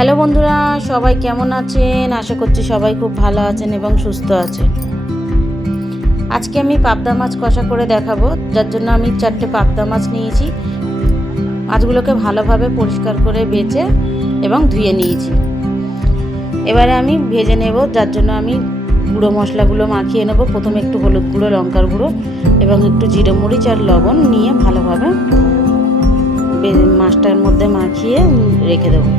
Hello বন্ধুরা, সবাই কেমন আছেন? আশা করছি সবাই খুব ভালো আছেন এবং সুস্থ আছেন। আজকে আমি পাবদা মাছ কষা করে দেখাবো, যার জন্য আমি 4টে পাবদা মাছ নিয়েছি। মাছগুলোকে ভালোভাবে পরিষ্কার করে বেছে এবং ধুয়ে নিয়েছি। এবারে আমি ভেজে নেব, যার জন্য আমি গুঁড়ো মশলাগুলো মাখিয়ে নেব। প্রথমে একটু হলুদ গুঁড়ো, লঙ্কার গুঁড়ো এবং একটু জিরে মরিচ আর লবণ নিয়ে ভালোভাবে মাছটার মধ্যে মাখিয়ে রেখে দেবো।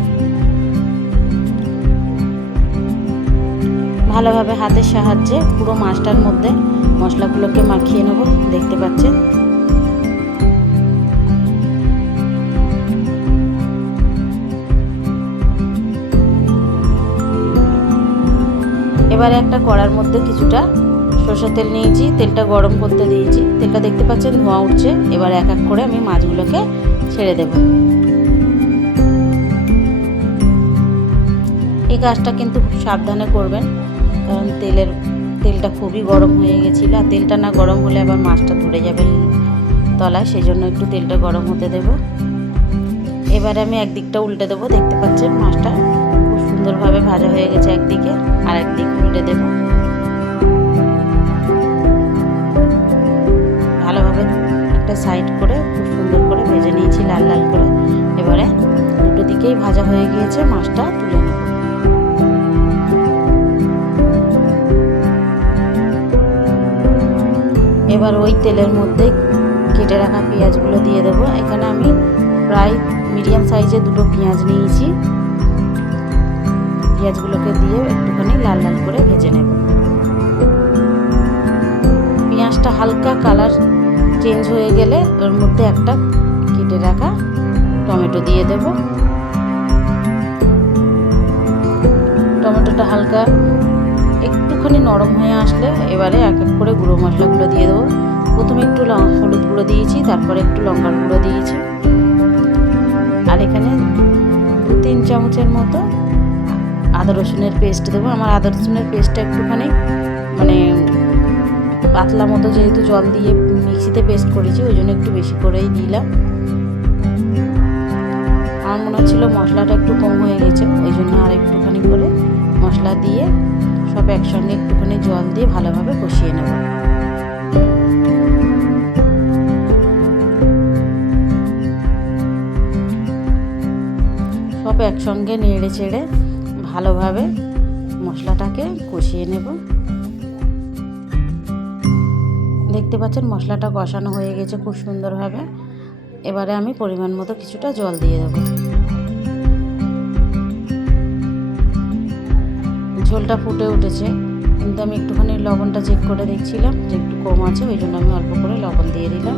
ভালোভাবে হাতের সাহায্যে পুরো মাছটার মধ্যে মশলাগুলোকে মাখিয়ে নেব। দেখতে পাচ্ছেন, এবারে একটা কড়ার মধ্যে কিছুটা সরষের তেল নিয়েছি। তেলটা গরম করতে দিয়েছি। তেলটা দেখতে পাচ্ছেন ধোঁয়া উঠছে। এবার এক এক করে আমি মাছগুলোকে ছেড়ে দেব। এই কাজটা কিন্তু খুব সাবধানে করবেন, কারণ তেলটা খুবই গরম হয়ে গেছিলো। আর তেলটা না গরম হলে আবার মাছটা ধরে যাবে তলায়, সেই জন্য একটু তেলটা গরম হতে দেব। এবারে আমি একদিকটা উল্টে দেবো। দেখতে পাচ্ছেন মাছটা খুব সুন্দরভাবে ভাজা হয়ে গেছে একদিকে, আর একদিক উল্টে দেব। ভালোভাবে একটা সাইড করে খুব সুন্দর করে ভেজে নিয়েছি, লাল লাল করে। এবারে দুটো দিকেই ভাজা হয়ে গিয়েছে, মাছটা তুলে নেব। এবার ওই তেলের মধ্যে কেটে রাখা পেঁয়াজগুলো দিয়ে দেবো। এখানে আমি প্রায় মিডিয়াম সাইজের দুটো পেঁয়াজ নিয়েছি। পেঁয়াজগুলোকে দিয়ে একটুখানি লাল লাল করে ভেজে নেব। পেঁয়াজটা হালকা কালার চেঞ্জ হয়ে গেলে ওর মধ্যে একটা কেটে রাখা টমেটো দিয়ে দেব। টমেটোটা হালকা একটুখানি নরম হয়ে আসলে এবারে এক এক করে গুঁড়ো মশলাগুলো দিয়ে দেবো। প্রথমে একটু হলুদ গুঁড়ো দিয়েছি, তারপরে একটু লঙ্কার গুঁড়ো দিয়েছি, আর এখানে 2-3 চামচের মতো আদা রসুনের পেস্ট দেবো। আমার আদা রসুনের পেস্টটা একটুখানি পাতলা মতো, যেহেতু জল দিয়ে মিক্সিতে পেস্ট করেছি, ওই জন্য একটু বেশি করেই দিলাম। আমার মনে হচ্ছিলো মশলাটা একটু কম হয়ে গেছে, ওই জন্য আর একটুখানি করে মশলা দিয়ে সব একসঙ্গে একটুখানি জল দিয়ে ভালোভাবে কষিয়ে নেব। সব একসঙ্গে নেড়ে চেড়ে ভালোভাবে মশলাটাকে কষিয়ে নেব। দেখতে পাচ্ছেন মশলাটা কষানো হয়ে গেছে খুব সুন্দরভাবে। এবারে আমি পরিমাণ মতো কিছুটা জল দিয়ে দেব। ঝোলটা ফুটে উঠেছে, কিন্তু আমি একটুখানি লবণটা চেক করে দেখছিলাম যে একটু কম আছে, ওই জন্য আমি অল্প করে লবণ দিয়ে দিলাম।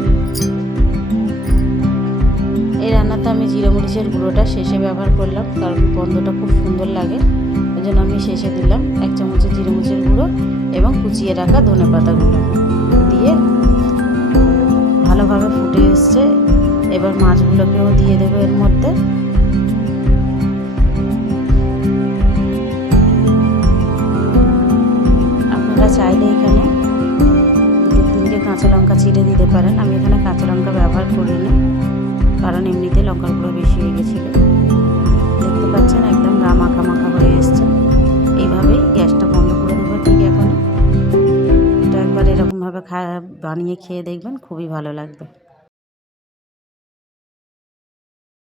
এই রান্নাতে আমি জিরে মরিচের গুঁড়োটা শেষে ব্যবহার করলাম, কারণ গন্ধটা খুব সুন্দর লাগে, ওই জন্য আমি শেষে দিলাম 1 চামচের জিরে মরিচের গুঁড়ো এবং কুচিয়ে রাখা ধনেপাতাগুলো দিয়ে ভালোভাবে ফুটে এসছে। এবার মাছগুলোকেও দিয়ে দেবো এর মধ্যে। আপনারা চাইলে এখানে 2-3টে কাঁচা লঙ্কা চিড়ে দিতে পারেন। আমি এখানে কাঁচা লঙ্কা ব্যবহার করিনি, কারণ এমনিতে লঙ্কার গুঁড়ো বেশি হয়ে গেছিলো। দেখতে পাচ্ছেন একদম গা মাখা মাখা হয়ে এসছে। এইভাবেই গ্যাসটা বন্ধ করে দেবো ঠিক এখন। এটা একবার এরকমভাবে বানিয়ে খেয়ে দেখবেন, খুবই ভালো লাগবে।